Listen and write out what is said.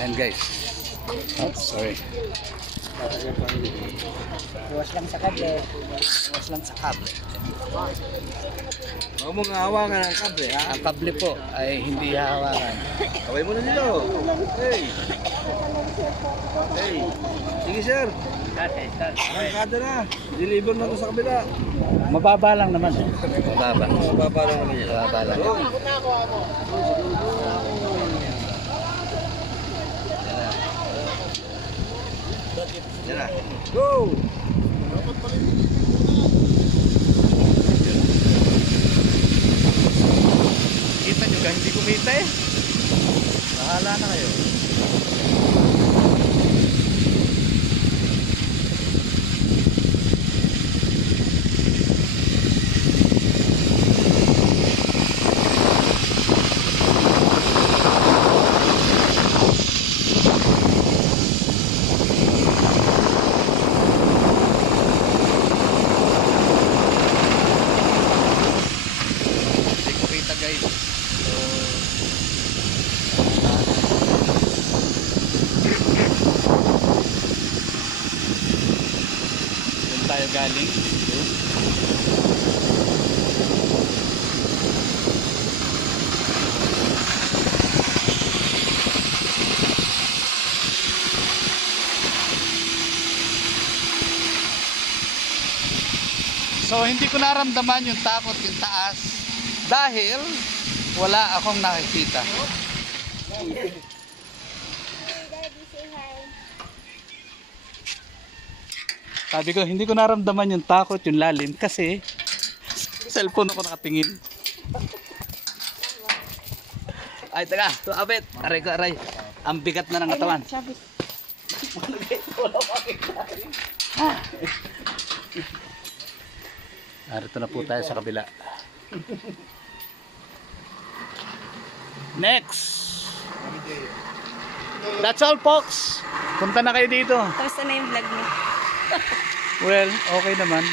Ayan guys. Oh, sorry. Iwas lang sa kable. Iwas lang sa kable. Huwag mong hawakan ang kable, ha? Ang kable po ay hindi hahawakan. Kaway mo na dito. Hey! Hey! Sige, sir. Arangkada na. Deliver na to sa kabila. Mababa lang naman. Mababa. Mababa lang naman yan. Mababa lang. Go! Yan na. Go! Kita nyo ka, hindi kumita eh. Bahala na kayo. Hindi kumita guys. Doon tayo galing. So hindi ko naramdaman yung takot yung taas dahil wala akong nakikita. Sabi ko, hindi ko naramdaman yung takot, yung lalim kasi cellphone ako nakatingin. Ay, taga, tuabit. Aray ko, aray. Ang bigat na ng katawan. Narito na po tayo sa kabila. Next! That's all, folks. Punta na kayo dito. Tapos na yung vlog mo. Well, okay naman.